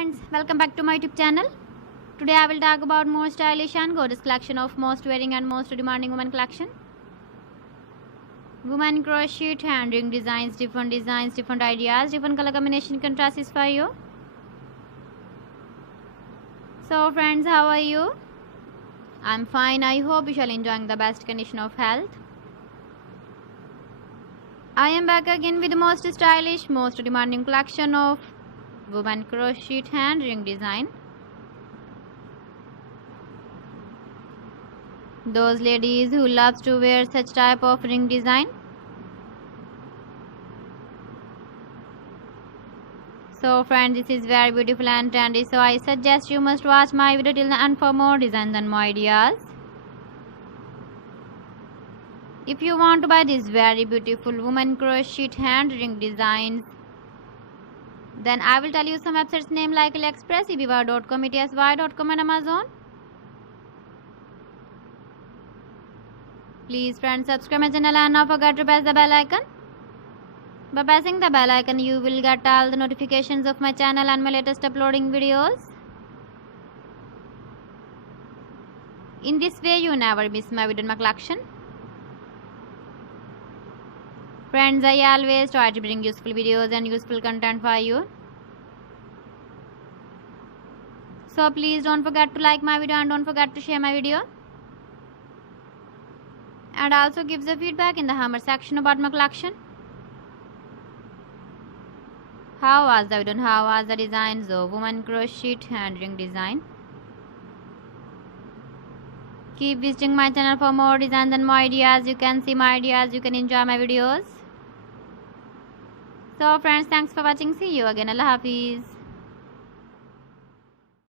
friends, welcome back to my YouTube channel. Today I will talk about more stylish and gorgeous collection of most wearing and most demanding women collection. Women crochet hand ring designs, different ideas, different color combination contrasts for you. So friends, how are you? I'm fine. I hope you shall enjoying the best condition of health. I am back again with the most stylish, most demanding collection of women crochet hand ring design. Those ladies who loves to wear such type of ring design. So friends, this is very beautiful and trendy, so I suggest you must watch my video till the end for more designs and more ideas. If you want to buy these very beautiful women crochet hand ring designs, then I will tell you some websites name like AliExpress, eBay.com, ETSY.com and Amazon. Please friends, subscribe my channel and not forget to press the bell icon. By pressing the bell icon, you will get all the notifications of my channel and my latest uploading videos. In this way, you never miss my video in my collection. Friends, I always try to bring useful videos and useful content for you. So please don't forget to like my video and don't forget to share my video. And also give the feedback in the comment section about my collection. How was the video and how was the designs of women crochet hand ring design? Keep visiting my channel for more designs and more ideas. You can see my ideas, you can enjoy my videos. So friends, thanks for watching. See you again. Allah Hafiz.